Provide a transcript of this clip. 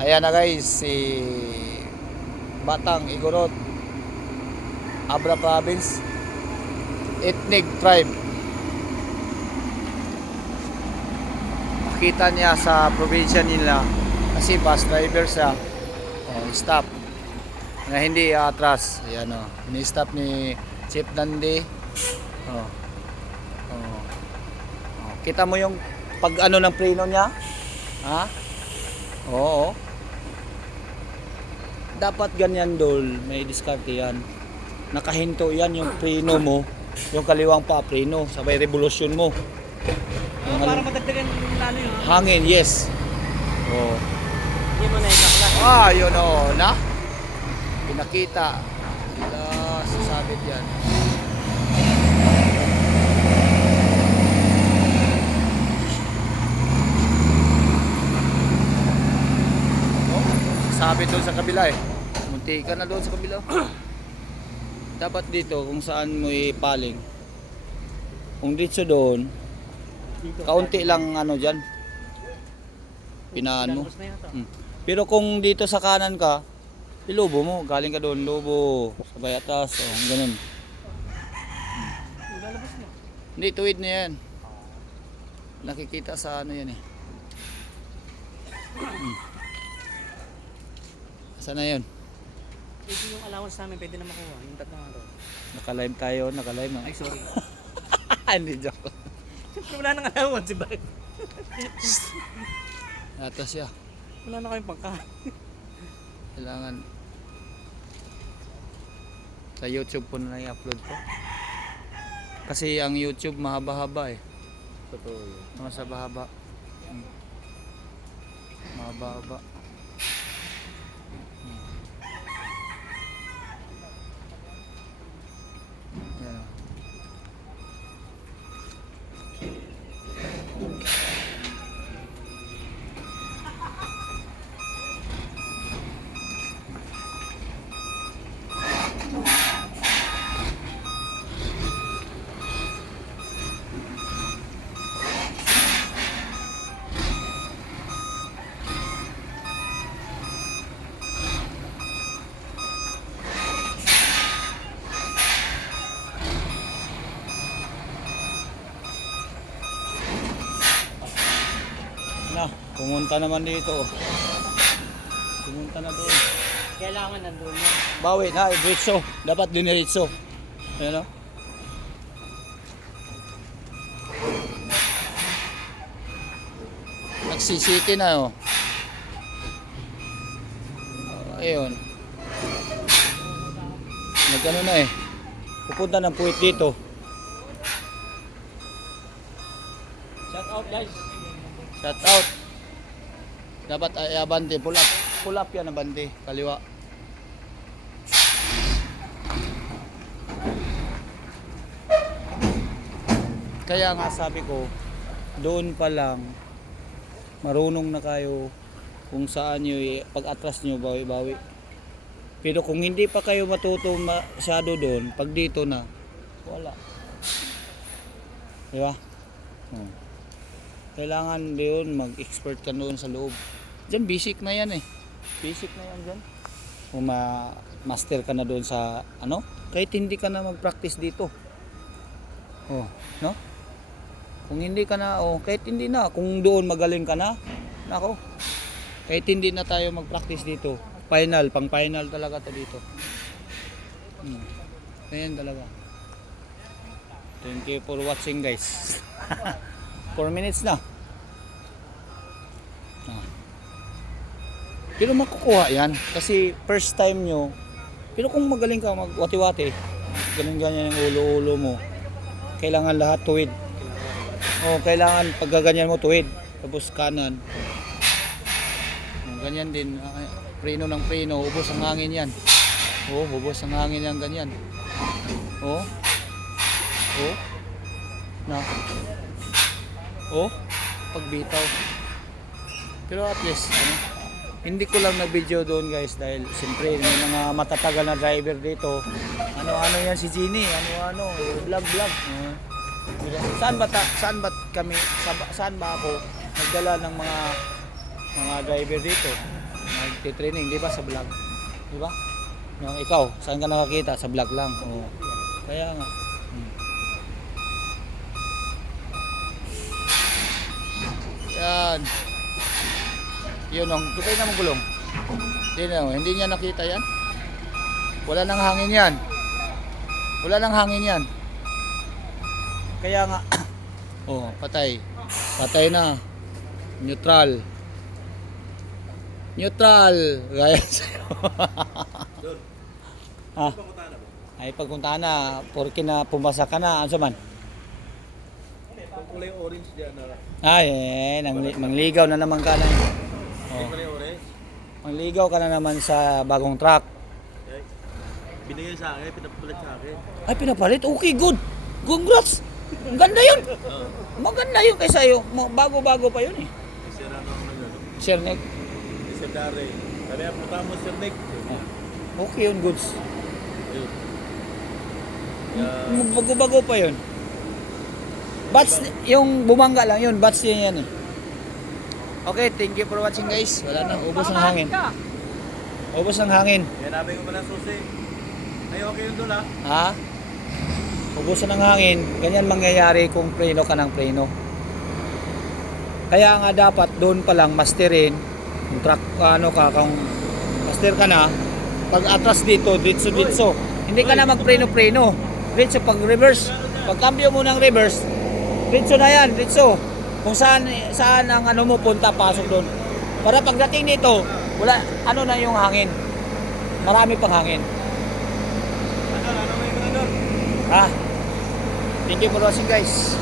Ayan na guys, si Batang Igorot, Abra Province, ethnic tribe. Makita niya sa probinsya nila kasi bus driver siya. Stop na hindi atras. Ayan o, ni-stop ni Chief Dande. Kita mo yung pag ano ng preno niya? Ha? Oo. Dapat ganyan dol, may diskarte yan. Nakahinto yan yung preno mo, yung kaliwang pa preno, sabay revolusyon mo. Para madagdagan lalo yun. Hangin, yes. Oh. Hindi mo na ikaklas. Yun o, na? Pinakita. Sila sasabit yan. Sasabit doon sa kabila eh. Munti ka na doon sa kabila. Dapat dito kung saan mo ipaling. Kung dito doon, kaunti lang ano dyan. Pinaan mo. Pero kung dito sa kanan ka, ilubo mo. Galing ka doon, lubo. Sabay atas. Ganun. Lalabas mo. Hindi, tuwid na yan. Nakikita sa ano yan eh. Saan na yun? Ito yung allowance namin, pwede na makuha. Yung tatlong araw. Nakalive tayo, nakalive na. Ay, sorry. Hindi, joke. Siyempre wala nang allowance, si Barret. Atas siya. Wala na kayong pangkain. Kailangan sa YouTube po na i-upload ko. Kasi ang YouTube mahaba-haba eh. Totoo yun. Mas mahaba. Mahaba-haba. Yan. Na, pumunta naman dito. Pumunta na doon. Kailangan nandun yan. Bawi na, diretso. Dapat diniretso. Ayan o. Nagsisiti na o. Ayun. Nagano na eh. Pupunta ng puwit dito. Shout out guys. Shout out. Dapat ay abante, pull up. Pull up yan abante, kaliwa. Kaya nga sabi ko, doon pa lang marunong na kayo kung saan nyo pag-atras nyo bawi-bawi. Pero kung hindi pa kayo matuto masyado doon, pag dito na, wala. Diba? Kailangan doon mag-expert ka doon sa loob. Diyan basic na yan eh. Basic na yan dyan. Kung ma-master ka na doon sa ano, kahit hindi ka na mag-practice dito. No? Kung hindi ka na, kahit hindi na, kung doon magaling ka na, nako, kahit hindi na tayo mag-practice dito, final, pang final talaga to dito. Ayan talaga. Thank you for watching guys. 4 minutes na. Pero makukuha yan kasi first time nyo. Pero kung magaling ka magwati-wati, ganyan-ganyan yung ulo-ulo mo, kailangan lahat tuwid. Kailangan paggaganyan mo tuwid, tapos kanan. Ganyan din, preno ng preno, ubos ang hangin yan. Ubos ang hangin yan, ganyan. Na. Pagbitaw. Pero at least, hindi ko lang na-video doon guys dahil siyempre may mga matatagal na driver dito. Ano yan si Gini, vlog. Saan ba kami, saan ba ako nagdala ng mga driver dito? nagtitraining, di ba, sa vlog? Di ba? Yung ikaw, saan ka nakakita? Sa vlog lang. Oo. Kaya nga. Yan. Yun ang, kita na mong gulong. Hindi niya nakita yan. Wala nang hangin yan. Wala nang hangin yan. Kaya nga, oh, patay. Patay na. Neutral. Neutral. Gaya sa'yo. Ha? Ay, pagpunta na. Porke na pumasa ka na. Ano man? Ang kulay orange dyan na. Ay, mangligaw na naman ka na. Oh. Kulay orange. Mangligaw ka na naman sa bagong truck. Okay. Binigay sa akin, pinapalit sa akin. Ay, pinapalit? Okay, good. Congrats. Ang ganda yun. Maganda yun kaysa iyo. Bago-bago pa yun eh. Kasi ano ako nag-ano. Sir Nick. Kasi Dare. Sabi nga, punta mo Sir Nick. Okay yun, goods. Ayun. Bago-bago pa yun. Bats, yung bumangga lang yun. Bats din yan eh. Okay, thank you for watching guys. Wala na, ubos ng hangin. Ubos ng hangin. Kaya namin ko pala susi. Ay, okay yun doon Ha? Ubos ng hangin. Ganyan mangyayari kung preno ka ng preno. Kaya nga dapat doon pa lang masterin. Kung truck, kung master ka na, pag atras dito, ditso. Hindi ka na magpreno-preno. Ditso pag reverse. Pag cambio mo ng reverse, ditso na yan, ditso. Kung saan ang ano mo punta, pasok doon. Para pagdating dito, wala, ano na yung hangin. Marami pang hangin. Ano may ganun? Ha? Thank you for watching guys.